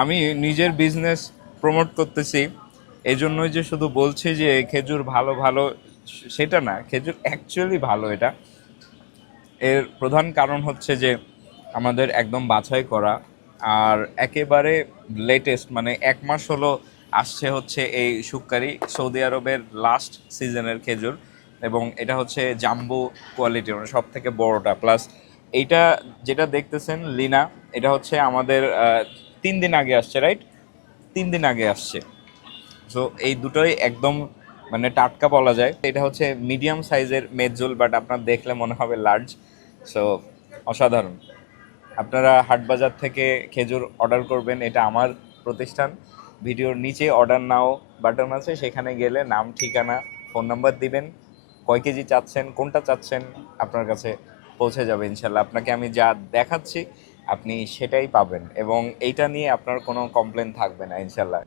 আমি নিজের business promote করতেছি, এই জন্যই যে শুধু বলছি যে খেজুর ভালো ভালো সেটা না, খেজুর অ্যাকচুয়ালি ভালো। এটা এর প্রধান কারণ হচ্ছে যে আমাদের একদম বাছাই করা, আর একেবারে লেটেস্ট, মানে 1 মাস হলো আসছে হচ্ছে এই শুক্কারি, সৌদি আরবের লাস্ট সিজনের খেজুর। এবং এটা হচ্ছে জাম্বো কোয়ালিটির, মানে সব থেকে বড়টা। প্লাস এইটা যেটা দেখতেছেন লিনা, এটা হচ্ছে আমাদের 3 দিন আগে আসছে, রাইট? 3 দিন আগে আসছে। সো এই দুটোই একদম মানে টাটকা বলা যায়। এটা হচ্ছে মিডিয়াম সাইজের মেজজুল, বাট আপনার দেখলে মনে হবে লার্জ। সো অসাধারণ। আপনারা হাটবাজার থেকে খেজুর অর্ডার করবেন, এটা আমার প্রতিষ্ঠান। ভিডিওর নিচে অর্ডার নাও বাটন আছে, সেখানে গেলে নাম, ঠিকানা, ফোন নাম্বার দিবেন, কয় কেজি চাচ্ছেন, কোনটা চাচ্ছেন, আপনার কাছে পৌঁছে যাবে ইনশাল্লাহ। আপনাকে আমি যা দেখাচ্ছি আপনি সেটাই পাবেন, এবং এইটা নিয়ে আপনার কোনো কমপ্লেন থাকবে না ইনশাল্লাহ।